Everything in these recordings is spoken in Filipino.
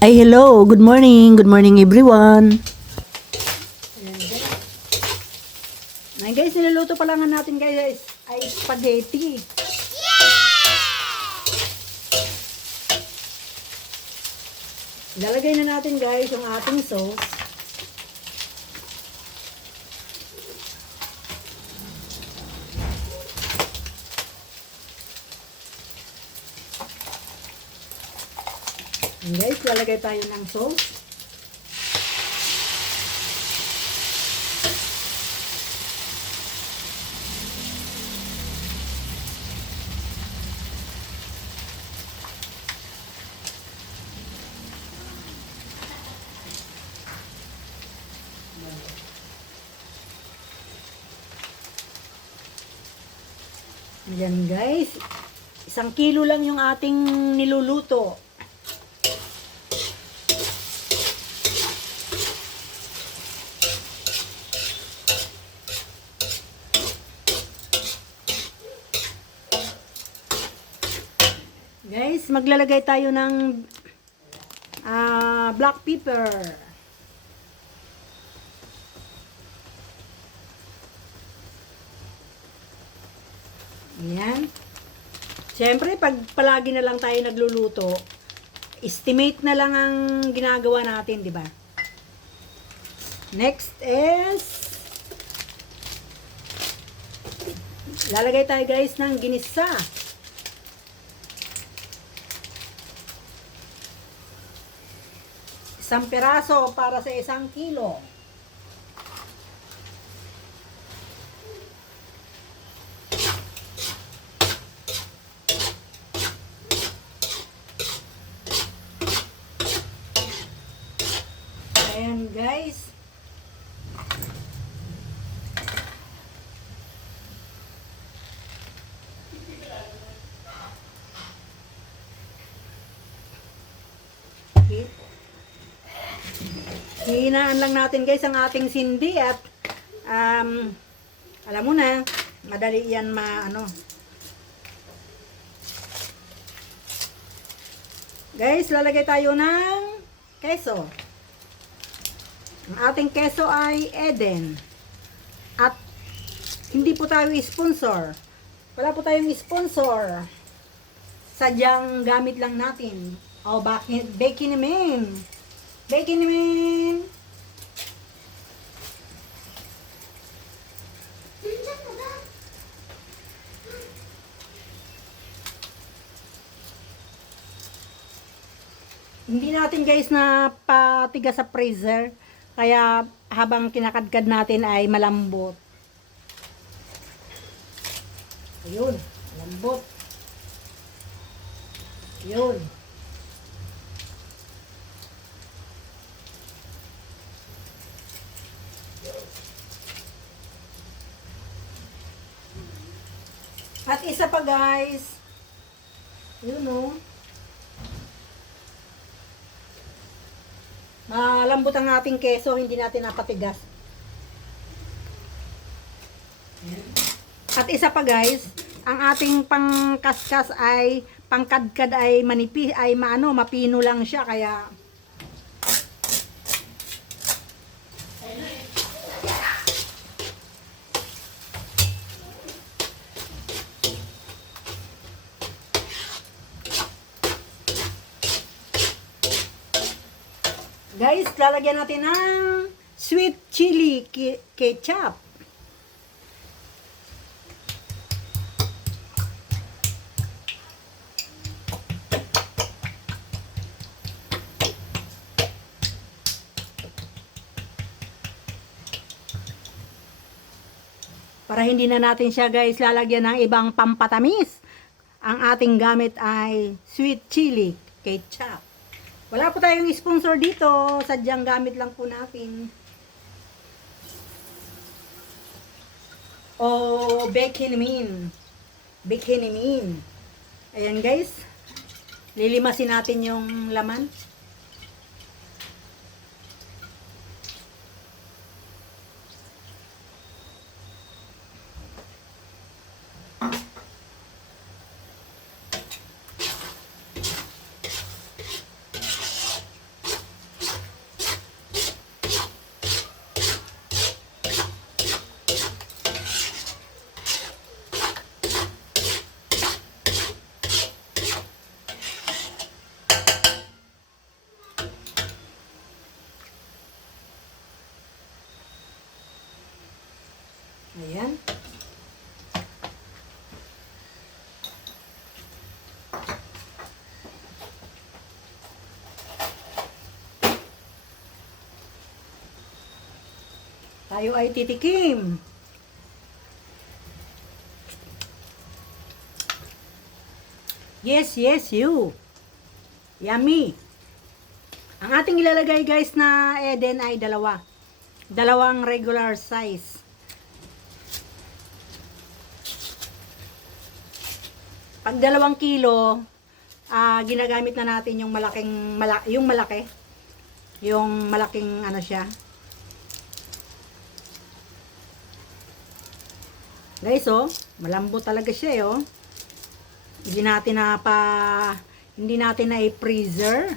Ay, hello. Good morning. Good morning, everyone. Ayan guys, niluluto pa lang natin guys ay spaghetti. Lalagay na natin guys yung ating sauce. Ayan guys, lalagay tayo ng sauce. Ayan guys, 1 kilo lang yung ating niluluto. Guys, maglalagay tayo ng black pepper. Ayan. Siyempre, pag palagi na lang tayo nagluluto, estimate na lang ang ginagawa natin, di ba? Next is lalagay tayo guys ng ginisa. Isang peraso para sa 1 kilo. Ayan guys. Hihinaan lang natin guys ang ating sindi at alam mo na, madali yan Guys, lalagay tayo ng keso. Ang ating keso ay Eden. At hindi po tayo sponsor. Wala po tayong sponsor. Sadyang gamit lang natin. O, bakit? Bacon naman. Bacon naman. Hindi natin guys na patiga sa freezer. Kaya habang kinakadkad natin ay malambot. Ayun, malambot. Ayun. At isa pa guys. Ayun o. Malambot ang ating keso, hindi natin napatigas. At isa pa guys, ang ating pangkaskas ay pangkadkad ay manipis, ay mapino lang siya kaya guys, lalagyan natin ng sweet chili ketchup. Para hindi na natin siya guys lalagyan ng ibang pampatamis. Ang ating gamit ay sweet chili ketchup. Wala po tayong sponsor dito. Sadyang gamit lang po natin. O Bechinmin. Bechinmin. Ayan guys. Lilimasin natin yung laman. Tayo ay titikim. Yes, yes, you. Yummy. Ang ating ilalagay guys na Eden ay dalawa. Dalawang regular size. Pag 2 kilo, ginagamit na natin yung yung malaki. Yung malaking ano siya. Guys, oh, malambot talaga siya, oh. Hindi natin na i-freezer.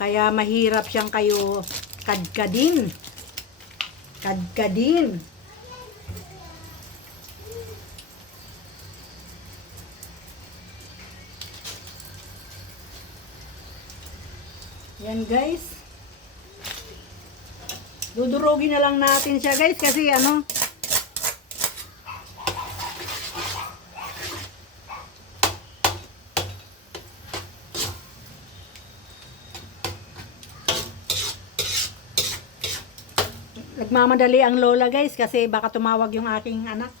Kaya mahirap siyang kayo kadkadin. Kadkadin. Yan guys. Dudurogin na lang natin siya guys kasi ano, nagmamadali ang lola guys kasi baka tumawag yung aking anak.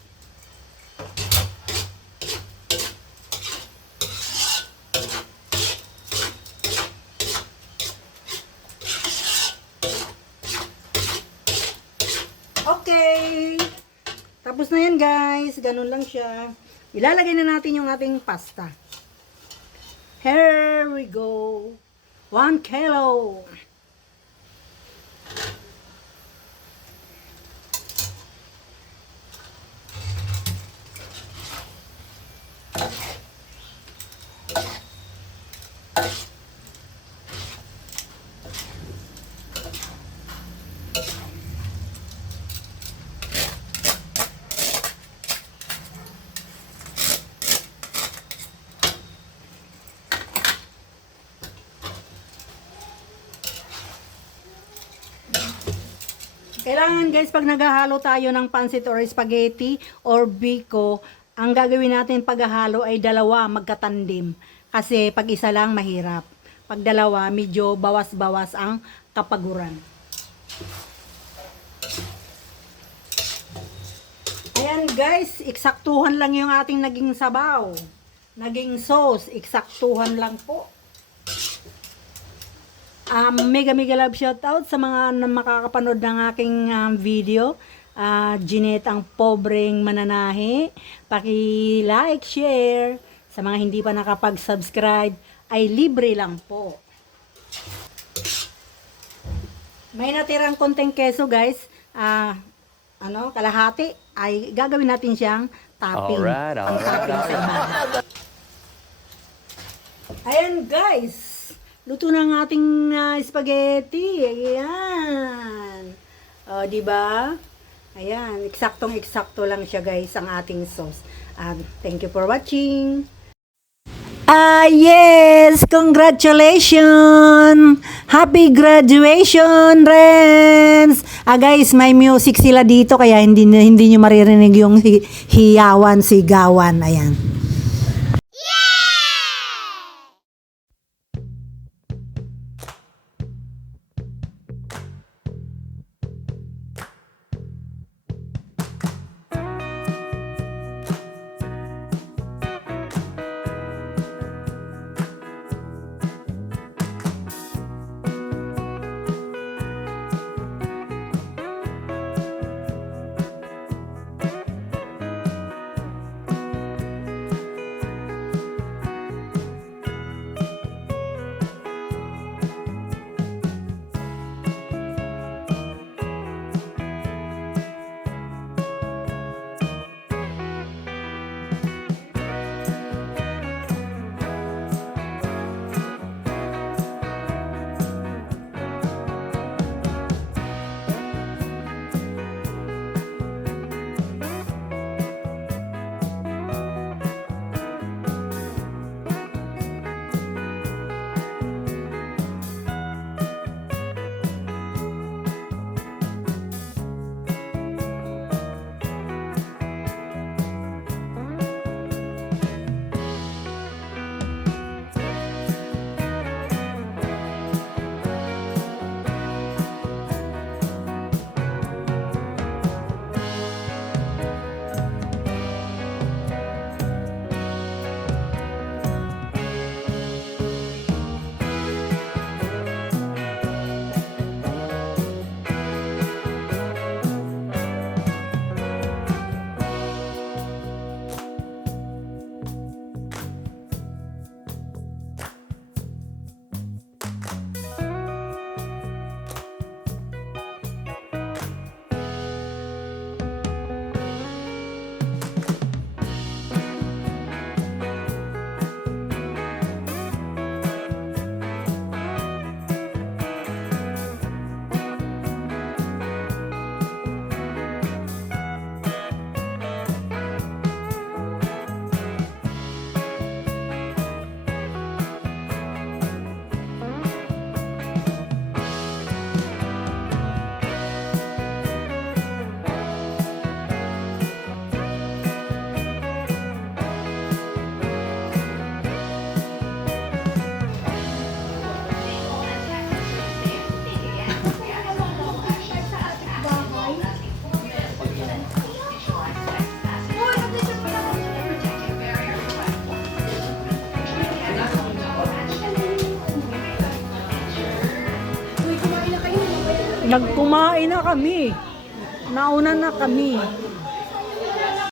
Okay. Tapos na yan guys. Ganun lang siya. Ilalagay na natin yung ating pasta. Here we go. 1 kilo. Kailangan guys, pag naghahalo tayo ng pansit or spaghetti or biko, ang gagawin natin paghahalo ay dalawa magkatandim. Kasi pag isa lang mahirap. Pag dalawa, medyo bawas-bawas ang kapaguran. Ayan guys, eksaktuhan lang yung ating naging sabaw. Naging sauce, eksaktuhan lang po. Mega love shoutout sa mga makakapanood ng aking video. Jeanette ang pobreng mananahi. Paki-like, share. Sa mga hindi pa nakapag-subscribe, ay libre lang po. May natirang konting keso guys. Kalahati ay gagawin natin siyang topping. Alright. Topping sa ibabaw. Ayan guys. Luto na ang ating spaghetti. Ayan. O, diba? Ayan. Eksaktong-eksakto lang siya guys ang ating sauce. Thank you for watching. Yes! Congratulations! Happy graduation, Renz! Guys, may music sila dito kaya hindi nyo maririnig yung hiyawan, sigawan. Ayan. Nagkumain na kami. Nauna na kami.